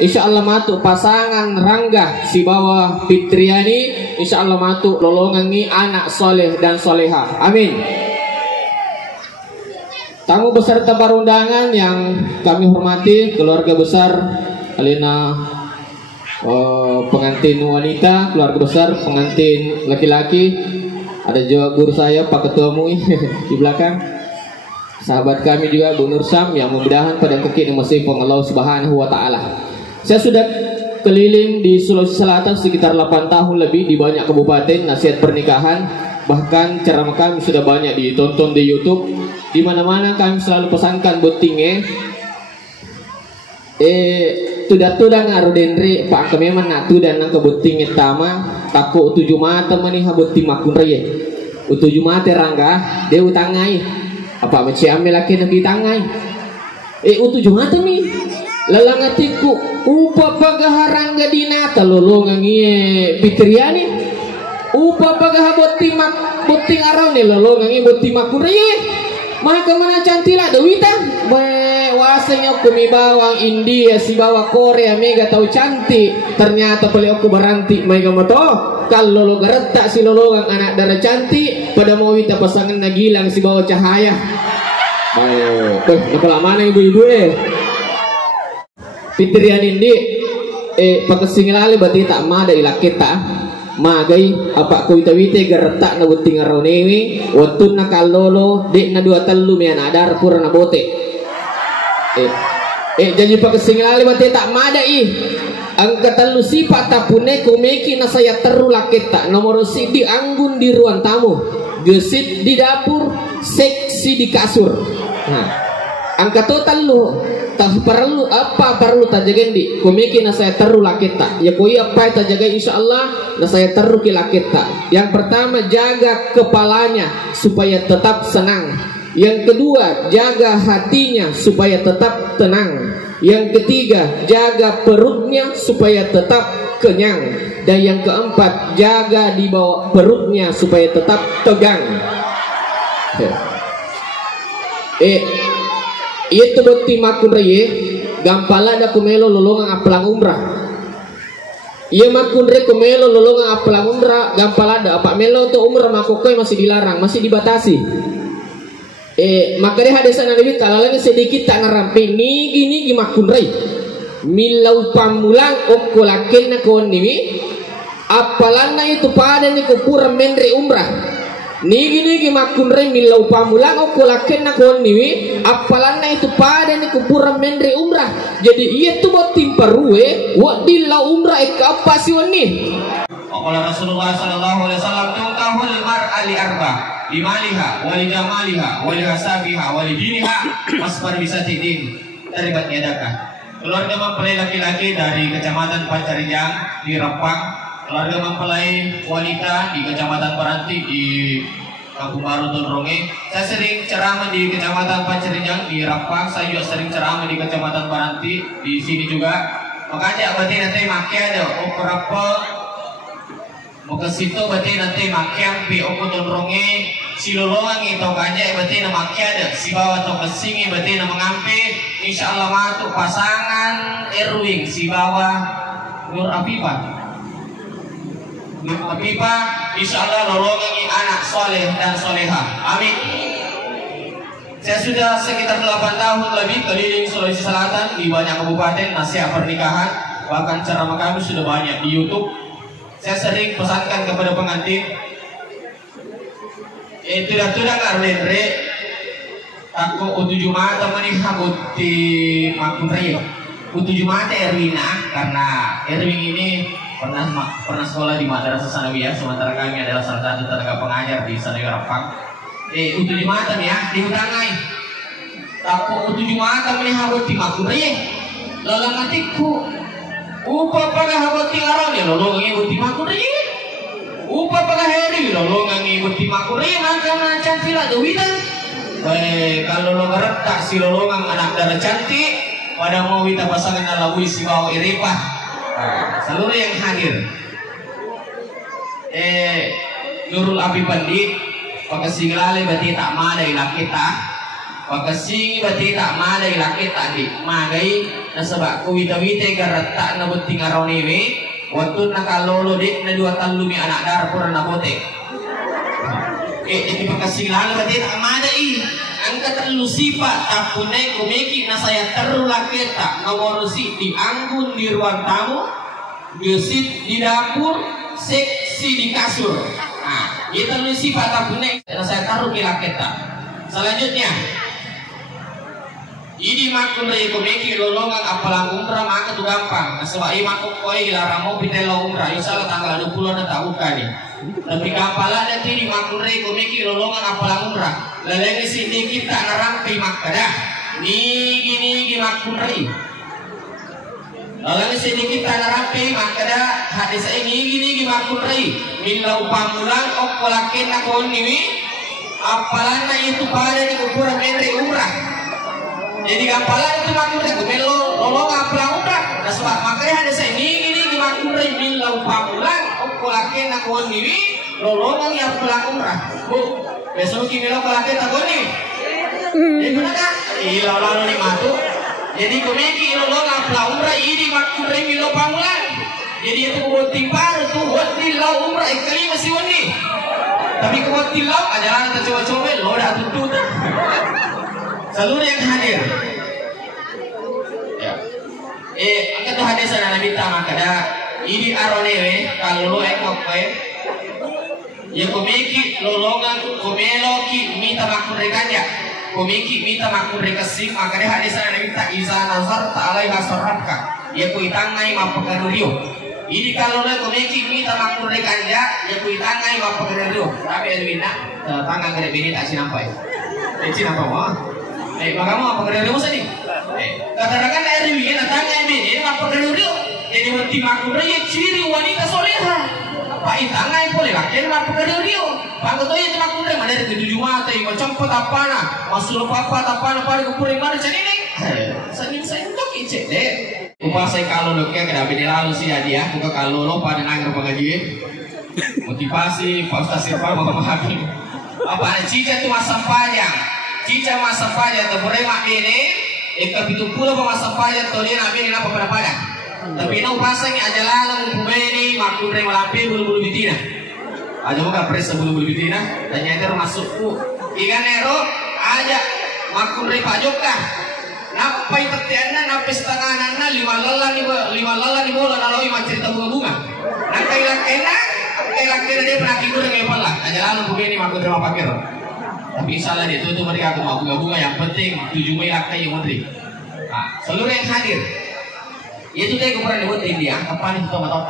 Insya Allah matu pasangan Rangga si bawah Fitriani, insya Allah matu lolongangi anak soleh dan soleha. Amin. Tamu beserta perundangan yang kami hormati, keluarga besar Alina, pengantin wanita, keluarga besar pengantin laki-laki, ada juga guru saya Pak Ketua MUI di belakang, sahabat kami juga Bu Nur Sam yang mudah-mudahan pada kekini masih Allah Subhanahu wa Ta'ala. Saya sudah keliling di Sulawesi Selatan sekitar 8 tahun lebih di banyak kabupaten nasihat pernikahan, bahkan ceramah kami sudah banyak ditonton di YouTube. Di mana-mana kami selalu pesankan botinge tuda-tuda ngaruh denri pak kami mana tuda nang kebutinge tama takut 7 mata mani habuti makun reye utuju mata Rangga dia utangai apa macam ambil laki nak ditangai utuju mata nih lalangatiku upa pagaharangga dinata lolongang iye Fitriani upa pagahabuti buting araw ni lolongang iye buti makun reye. Maka mana cantila dewita wasanya kumi bawang India si bawa Korea mega tahu cantik ternyata peli aku beranti mega moto kalau lo geretak si lolongan anak darah cantik pada mau wita pasangan nagilang si bawa cahaya baik mana ibu-ibu Fitrian indi pakai singlali berarti tak mada ilah kita magai apa ku wite geretak na buting aranewi watun na kalolo dek na 2 telu mian adar pura na bote janji pakai singlali berarti tak mada ang katalu sifat tapune kumeki na saya teru laketa nomor si di anggun di ruang tamu gesit di dapur seksi di kasur nah angka total lu tak perlu apa perlu tajagen di kumiki na saya teru laketa ya koi apa tajaga insyaallah na saya teru ki laketa. Yang pertama jaga kepalanya supaya tetap senang, yang kedua jaga hatinya supaya tetap tenang, yang ketiga jaga perutnya supaya tetap kenyang, dan yang keempat jaga di bawah perutnya supaya tetap tegang. Itu bukti makun reye gampala da kumelo lolongang apelang umrah. Iya makun re kumelo lolongang apelang umrah gampala da apa melo untuk umrah makokoy masih dilarang, masih dibatasi. Makanya hadisan Nabi kalalanya sedikit tak ngerampi nigi makun re milau pamulang okolaken na kon niwi apalana itu pada ni kupura menre umrah nigi makun re milau pamulang okolaken na kon niwi apalana itu pada ni kupura menre umrah. Jadi iya tu buat timparue wadilla umrah apa sih wani qala Rasulullah sallallahu alaihi wasallam tungkahul mar'a li arba limaliha wali jamaliha wali hasabiha wali diniha masbar bisa tidin terlibat niadakah. Keluarga mempelai laki-laki dari Kecamatan Pancarijang di Rempang, keluarga mempelai wanita di Kecamatan Paranti di Kampung Baru Tonronge. Saya sering ceramah di Kecamatan Pancarijang di Rempang, saya juga sering ceramah di Kecamatan Paranti di sini juga. Makanya berarti nanti makai ada operapa mau ke situ berarti nanti makian pi oku Tonronge si lolongan itu kanya berarti nama makai ada si bawah atau kesingi berarti nama mengampe insyaallah matu pasangan Erwin si bawah Nur Afifah insyaallah lolongan anak soleh dan soleha. Amin. Saya sudah sekitar 8 tahun lebih keliling Sulawesi Selatan di banyak kabupaten nasihat pernikahan, bahkan ceramah kami sudah banyak di YouTube. Saya sering pesankan kepada pengantin tidak karlenre aku utuju mata menikah buti makun rio utuju mata Erwina karena Erwin ini pernah sekolah di Madrasah Sanawiyah, sementara kami adalah salah satu tenaga pengajar di Sanawiyah Rempang. Utuju mata nih ya diutangai aku utuju mata menikah buti makun rio lalangatiku upa pagahabati araw lolongang ibuti makuri upa pagaheri lolongang ibuti makuri maka cantik dewita kalau lo geretak si lolongang anak darah cantik pada mau wita pasangan alawui si bawa iripah seluruh yang hadir Nurul Abi Pandi pakai singlale berarti tak mana ilah kita Pagkasing berarti tak malay laki tak di magay na sabak kuwita-wita garata na buting araw niwi waktu nakalolo dik na 2 talumi anak darpur na bote. Jadi pagkasing lalo berarti tak malay ang katalusipa tapunay kumiki na saya terlaki tak ngawarusi di anggun di ruang tamu gesit di dapur seksi di kasur. Nah, itu lusipa tapunay na saya taruh di laketa. Selanjutnya ini makun dari komiki lolongan apalang umrah maka tu gampang. Sebab ini makun koi larang mau pitelo umrah. Insyaallah tanggal 20 na tahu kali. Tapi gampala nanti di makun dari komiki lolongan apalang umrah. Leleng sedikit tak narampi makada. Ni makun dari. Leleng sedikit tak narampi makada hadis ini makun dari. Milau pamulang okolaken nakon niwi. Apalan na itu pada di ukuran mendri umrah. Jadi gampalan itu makure kumelo lolong apalang umrah. Nah sebab makanya ada saya ini makure milau pamulang okolaken nakon niwi lolongan yang apalang umrah. Bu, besok kimelo okolaken nakon ni. Jadi mana kan? Lalu ni matu. Jadi kumeki lolongan apalang umrah ini makure milau pamulang. Jadi itu buat timpar tu buat milau umrah kali masih wani. Tapi kuat tilau ajaran tercoba-coba lo dah tutup. Seluruh yang hadir. Ya. Angkat tu hadir sana Nabi tamak kada ini aronewe kalau lo ekok we. Ya komiki lolongan komeloki minta makun rekanya. Komiki minta makun rekasih makanya hadir sana Nabi tak izan nazar tak alai hasarapka. Ya kuitangai mapakarurio. Ini kalau lo komiki minta makun rekanya ya kuitangai mapakarurio. Tapi ada bina tangan kada bini tak sinampai. Sinampai mah. Maka mau apa kerja musa nih? Katakan dari begini, tanya ini apa kerja dia? Jadi berarti makmur ya ciri wanita soleha. Pak itangai boleh laki apa kerja dia? Pak kau itu makmur mana dari 7 mata, macam apa na? Masuk apa pada kupuring mana cari ni? Saya untuk icek deh. Upah saya kalau lo kayak kada beda lalu sih dia, buka kalau lo pada nangger pengajian. Motivasi, Pak Ustaz Sirfan bapak Hakim. Apa cica tu masa panjang? Cica masa pajak terburai mak bini, kapitu pula masa pajak tolong nak bini apa pada pajak. Tapi nau pasang ajalan bini makul rem lampi bulu bitina. Aja muka pres bulu bitina, dan nyender masukku. Ikan nero aja makul rem pajak kah? Napai petianna, napai setangananna 5 lelan di bola naloi cerita bunga-bunga. Nakai lakena dia pernah tidur dengan pala. Ajalan bini makul rem pakir. Tapi salah dia itu mereka mau bunga-bunga yang penting 7 Mei akai yang menteri. Nah, seluruh yang hadir. Itu dia ukuran di menteri dia. Kapan itu tomatot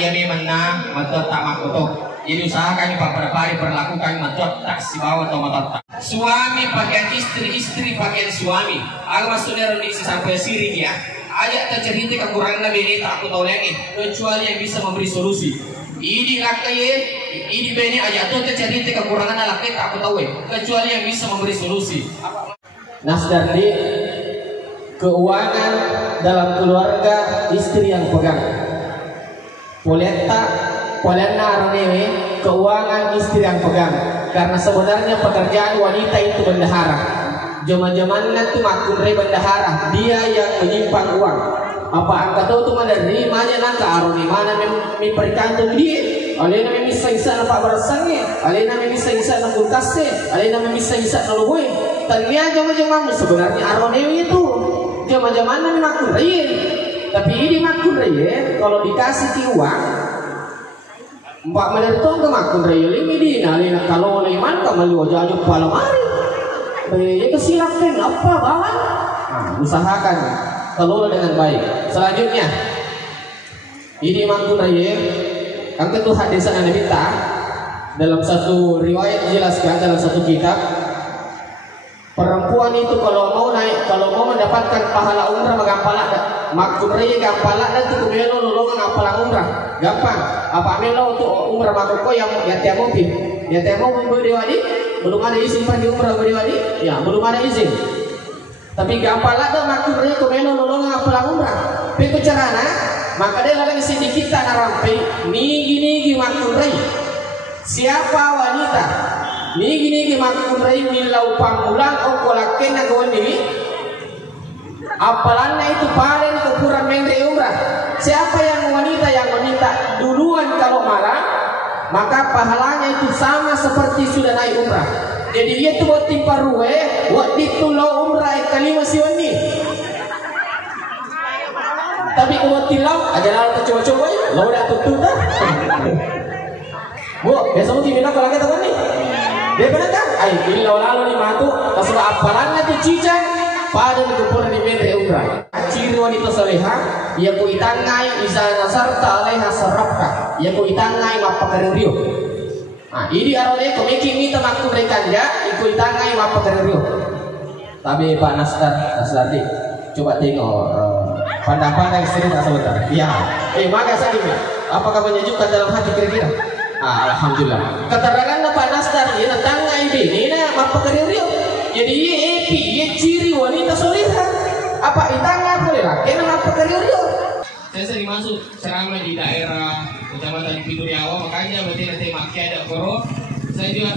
ya memang matot tak makoto. Jadi usahakan Pak pada hari perlakukan matot tak si bawa tomatot. Suami pakaian istri pakaian suami. Aku maksudnya rendiksi sampai sirik ya. Ajak tercerita kekurangan bini tak aku tahu lagi. Kecuali yang bisa memberi solusi. Ini lakai, ini bini aja tuh tercerita kekurangan lakai tak aku tahu kecuali yang bisa memberi solusi. Nasdar di keuangan dalam keluarga istri yang pegang. Polena arnewe keuangan istri yang pegang. Karena sebenarnya pekerjaan wanita itu bendahara. Zaman-zamannya tuh makunre bendahara, dia yang menyimpan uang. Apa angka tahu tu mana rimanya nak aroni mana mi perkantung dia alena mi misa-misa na pabarasangnya alena mi misa-misa na kulkasnya alena mi misa-misa na luboy tanya jama-jama sebenarnya aroni itu jama-jama na makun rayen tapi ini makun rayen kalau dikasih ti uang mbak menertong ke makun rayen ini di alena kalau leman kamu wajahnya palang hari ya kesilapkan apa bahan usahakan kelola dengan baik. Selanjutnya, ini makun raya. Yang kedua hadis Nabi kita dalam satu riwayat dijelaskan dalam satu kitab. Perempuan itu kalau mau mendapatkan pahala umrah magampala makun raya gampala dan tu melo lolongan apalang umrah gampang. Apa melo untuk umrah makoko yang tiap berdiwadi belum ada izin pergi umrah berdiwadi ya belum ada izin. Tapi gampang ada makun raya kemelo nolongan apalang umrah. Tapi carana maka dia lagi sedikit tak narampai. Nigi makun raya. Siapa wanita Nigi makurai milau pamulang okolaken na kawan ini. Apalannya itu paling kekurangan mendre umrah. Siapa yang wanita yang meminta duluan kalau malam, maka pahalanya itu sama seperti sudah naik umrah. Jadi dia tuh buat timpa ruwe, buat ditulau umrah kalima siwani. Tapi kalau tilau, aja lalu coba-coba, lo udah tutup dah. Bu, biasa mau tiba kalau kita nih. Dia benar kan? Ayo, tilau lalu nih matu, tasbih apalannya tuh cicang. Pada kekurangan di mendre umrah. Ciri wanita soleha, ia ku itangai izana sarta alaiha sarafka. Ia ku itangai mapakario. Nah, ini arone komiki minta maktu mereka ya, iku itangai mapakario. Tapi Pak Nasrati, coba tengok pandang-pandang istri tak sebentar. Iya. Maka saya ini, apakah menyejukkan dalam hati kira-kira? Alhamdulillah. Keterangan Pak Nasrati, ia tangai ini, mapakario. Jadi ia ciri wanita soleha. Apa itanga boleh lah? Kenapa keriurio? Saya sering masuk ceramah di daerah Kecamatan Pituriawa, makanya berarti nanti makai ada koro. Saya juga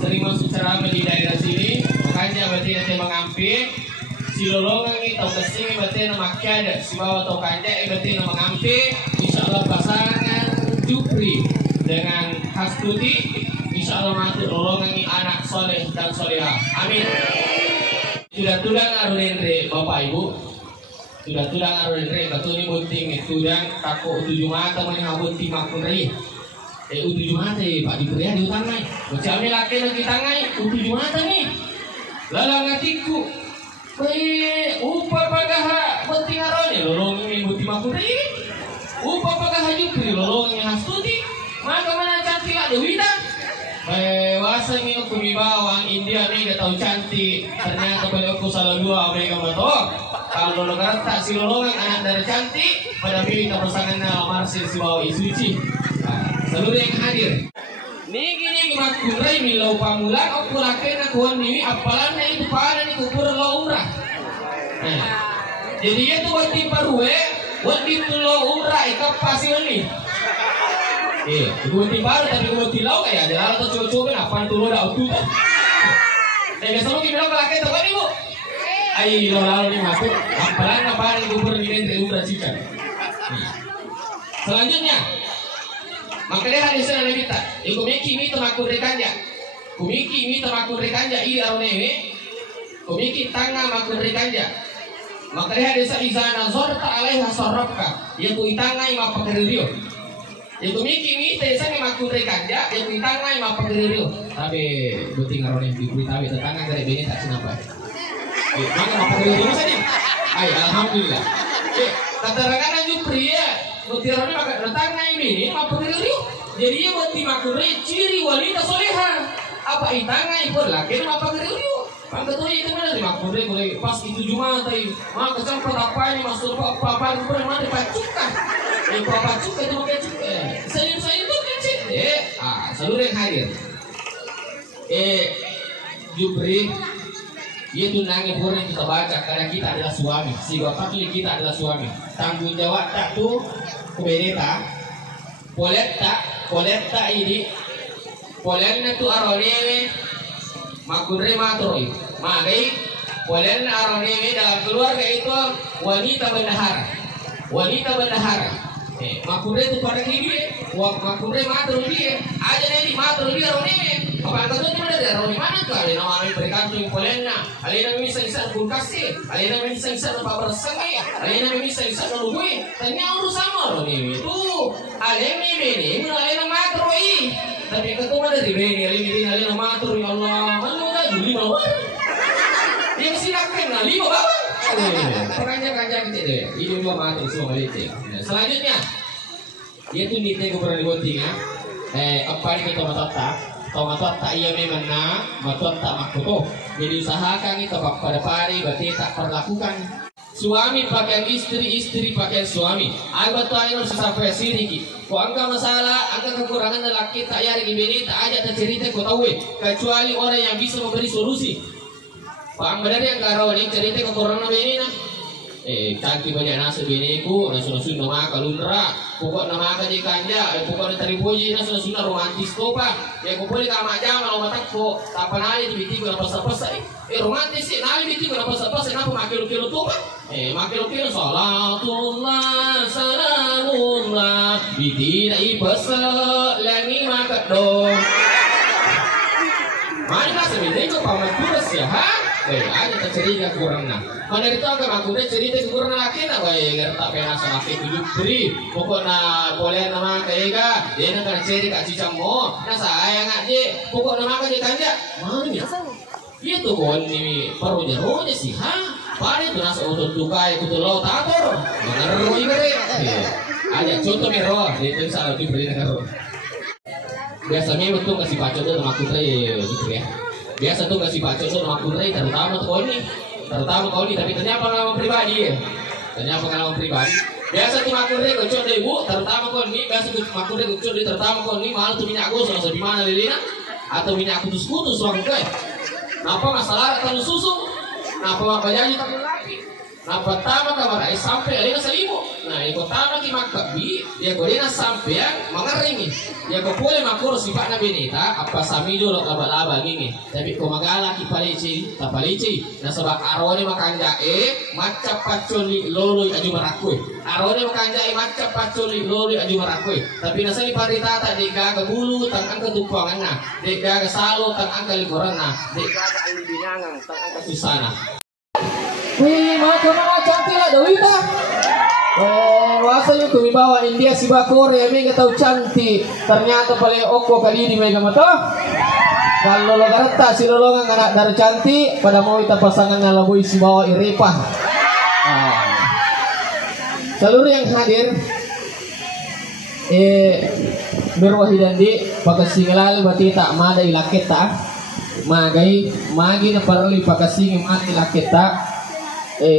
sering masuk ceramah di daerah sini, makanya berarti nanti mengambil si lolongan ini atau kesini berarti nama makai ada si bawah atau kanjak berarti nama mengambil. Insya Allah pasangan Jupri dengan Hastuti, insya Allah masuk lolongan ini anak soleh dan soleha. Amin. Sudah tudang arunendre Bapak Ibu. Sudah tudang arunendre betul ni bunting tudang takut tujuh mata menhabut timak kunri. Tujuh mata Pak diberi di utangai. Macam ni laki nak ditangai tujuh mata ni. Lalang ngatiku. Upa pagaha bunting arone lolong ni timak kunri. Upa pagaha Jupri lolong ni Hastuti. Maka mana cantik lah Dewita. Wasanya aku bawang India ni gak tahu cantik. Ternyata pada aku salah dua mereka betul. Kalau negara tak si lolongan anak dari cantik pada pilih pasangan Marsil si bawa isuci. Seluruh yang hadir. Nigi makurai milau pamulang aku lakukan akuan ini apalannya itu pada ni kubur lo umrah. Jadi itu buat timpa ruwe, buat ditulo umrah ikap pasir ni. Gue baru tapi gue tilau kayak ada atau coba-coba apa tuh lo dah utuh kan? Biasa lo bilang kalau kayak apa nih bu? Ayo lo lalu nih masuk. Apalagi gue pernah dari udah cikan. Selanjutnya, makanya hadis yang lebih tak. Kumiki ini termakul rekanja. Kumiki ini termakul rekanja. Ini arone ini. Kumiki tangan makul rekanja. Makanya hadis izana zorta alaiha sarrafka. Yang kuitangai mapakeririo. Itu miki mi tesane makure kanja yang ditangai mapageririo tapi buting arone dibui tawi tetangga dari bini tak sinapa maka mapageririo saja alhamdulillah keterangan Jupri ya butir arone maka tetangga bini mapageririo jadi ia buat makure ciri wanita soleha apa itangai pun laki mapageririo maka tuh itu mana di makure boleh pas itu Jumat maka sampai apa ini masuk apa pun mana dipacukan apa cuka itu pakai cuka sayur-sayur itu kecil seluruh yang hadir Jupri dia tunangi pun yang kita baca karena kita adalah suami si bapak kita adalah suami tanggung jawab tak tuh kubeneta poletta ini polenna tu aronewe makure matroi magai polenna aronewe dalam keluarga itu wanita bendahara makure itu pada kiri makure matro dia aja nanti matro dia aronewe apa kata tu mana dia arone mana kali nama kami berkantung polenna alina bisa kulkasi alina bisa apa bersangai alina bisa nungguin tanya urus sama aronewe tu alimi bini alina matro i tapi kata mana di bini alina matro ya Allah mana dulu mau dia mesti nak kenal lima bawang Perkanjang gitu deh, ini dua mati semua balik. Selanjutnya, dia tuh nite ke berani boting ya. Apa ini tomatota iya memang matota makuto. Jadi usahakan itu pada pari berarti tak perlakukan. Suami pakai istri pakai suami. Aku tuh harus sampai sini ki. Kau angka masalah, angka kekurangan lelaki tak ya di bini tak aja tercerita kau tahu kecuali orang yang bisa memberi solusi. Pak benar yang karo ini cerita kekurangan bini nah. Cantik banyak nasi biniku, nasun nama kalundra, pokok nama kaji kanja, pokok dari puji nasun romantis topa, ya kumpul kama jam kalau matak ko, tapan aja di biti guna pasal-pasal, romantis sih, nabi biti guna pasal-pasal, kenapa makil-kil topa? Makil-kil salatullah, salamullah, biti dai pasal, lagi makat dong. Mana nasi biniku paman kuras ya, ha? Ada tercerita kurang nah. Mana itu agak aku deh cerita kurang laki nak tak pernah sama tujuh beri. Pokoknya boleh nama kaya dia nak cerita kat cicammo. Nah sayang aja. Pokoknya nama kaya kanja. Mana ni? Itu kon ni parunya sih ha. Pare tu nasa untuk tukai kutu lo tator. Mana roi kare? Ada contoh mero. Itu salah diberi negara. Biasanya betul kasih bacot tu nama aku gitu ya. Biasa tuh kasih bacot tuh nama kunai, terutama kau ini, tapi ternyata pengalaman pribadi ya, Biasa tuh makunai kocok deh bu, terutama kau ini, biasa tuh makunai kocok deh, terutama kau ini, malah tuh minyak gosok, di mana lelina, atau minyak kutus-kutus orang kau. Napa masalah terlalu susu, napa apa jadi tak lagi, napa pertama kamar sampai lelina selimu, nah ikut pertama ki makabi, dia golina sampai mengaringi. Ya kau boleh makur sifat nabi ni tak apa sami dulu laba-laba gini tapi kau magala ki palici tak palici nah sebab arone makanja macap paculi lolo aju marakui arone makanja macap paculi lolo aju marakui tapi nasa ni parita tak deka ke bulu tang angka tukuangan na deka ke salo tang angka likoran na deka ke alun binangang tang angka susana. Wih mana cantik lah Dewita. Rasanya kami bawa India si Korea ini tahu cantik ternyata paling oko kali ini mega mata kalau lo karata si lolongan anak dari cantik pada mau kita pasangan ngalabui si bawa iripah seluruh yang hadir berwahidan di pakasingilal bati tak mada ilaketa magai magi na parali pakasingim ati laketa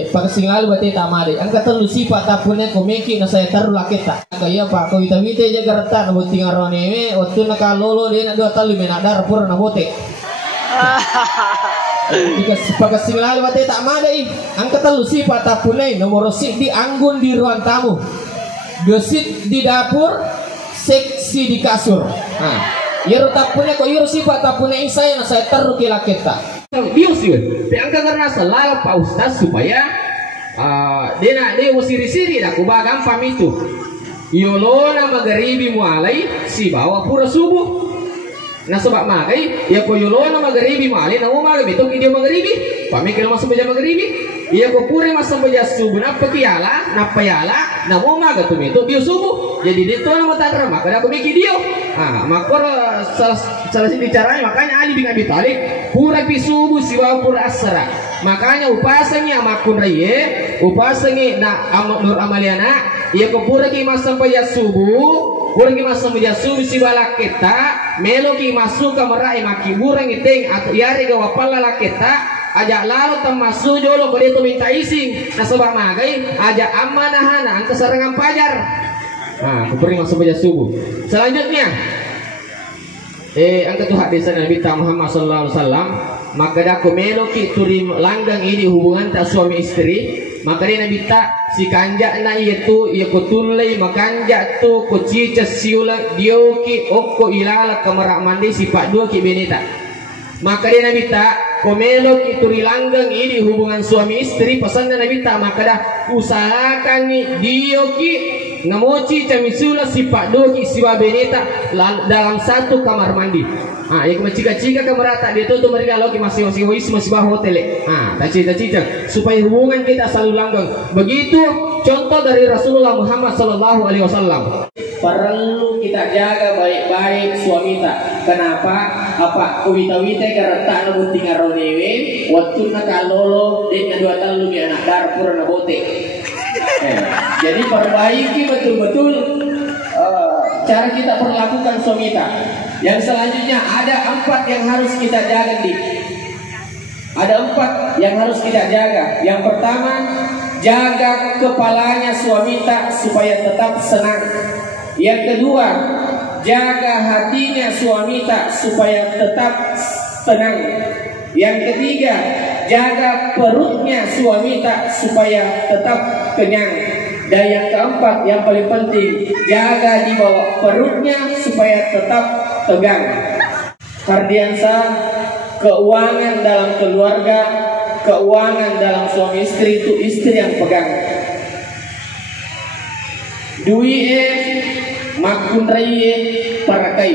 pagsingal bati tamade ang katan lusipa tapune komeki na saya taru laketa kaya pak ko wita-wita jaga rata na buting arone waktu nakalolo dia na dua tali menadar pur na bote pagsingal bati tamade ang katan lusipa tapune nomor sik di anggun di ruang tamu gesit di dapur seksi di kasur yero tapune ko yero sipa tapune saya na saya taru kilaketa Dios yun, angka karena selalu Pak Ustaz supaya dia wasiri-siri dah kubah gampang itu. Yolona magharibi mualai si bawa pura subuh. Nah sebab makai ya ko yolona magharibi mualai na umaga itu dia magharibi. Pamikir masuk baca magharibi. Iya ko pura masuk baca subuh na pekiyala na payala na umaga tu itu dia subuh. Jadi dia tu nama tadra maka aku mikir dia. Makor salah satu caranya makanya Ali bin Abi Thalib pura subuh siwa pura asra. Makanya upasanya makun raye, upasanya na nur amaliana, ia ko pura ki masam paya subuh, pura ki masam paya subuh siwa laketa, melo ki masuk kamera maki burang iteng atau yari ga wapala laketa, ajak lalu termasuk jolo boleh tu minta ising, na sobat magai, ajak amanahana angka serangan pajar. Kupuri masuk paya subuh. Selanjutnya angka tu hadis Nabi Muhammad sallallahu alaihi wasallam maka dah komelo ki turi langgang ini hubungan tak suami istri maka dia Nabi tak si kanja na itu ia ko tunlay makanja tu ko cica siula dio ki okko ilala kamera mandi si pak dua ki beneta maka dia Nabi tak komelo ki turi langgang ini hubungan suami istri pesan Nabi tak maka dah usahakan ni dio ki namoci camisula si pak dua ki siwa beneta dalam satu kamar mandi. Yang macika-cika kamar tak dia tu mereka lagi masing-masing masih bawah hotel. Tak cita-cita supaya hubungan kita selalu langgeng. Begitu contoh dari Rasulullah Muhammad sallallahu alaihi wasallam. Perlu kita jaga baik-baik suami kita. Kenapa? Apa kuwita-wita karena tak nabunting aronewe waktu nakalolo dengan dua talu di anak dapur na bote. Jadi perbaiki betul-betul cara kita perlakukan suami kita. Yang selanjutnya ada 4 yang harus kita jaga Ada 4 yang harus kita jaga. Yang pertama, jaga kepalanya suami kita supaya tetap senang. Yang kedua, jaga hatinya suami kita supaya tetap tenang. Yang ketiga, jaga perutnya suami tak supaya tetap kenyang. Dan yang keempat yang paling penting, jaga di bawah perutnya supaya tetap tegang. Hardiansa, keuangan dalam keluarga, keuangan dalam suami istri itu istri yang pegang. Dui makun rai parakai.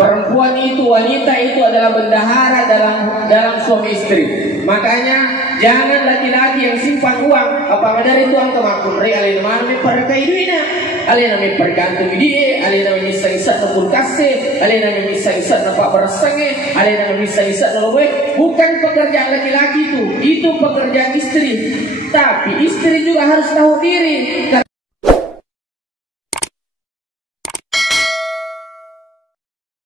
Perempuan itu, wanita itu adalah bendahara dalam suami istri. Makanya jangan laki-laki yang simpan uang, apa dari tuang ke makun rai alih nama parakai duina, alih nama pergantung dia, alih nama misai-isat na kulkase, alih nama misai-isat na pak bersange, alih nama misai-isat na lobe. Bukan pekerjaan laki-laki itu pekerjaan istri. Tapi istri juga harus tahu diri.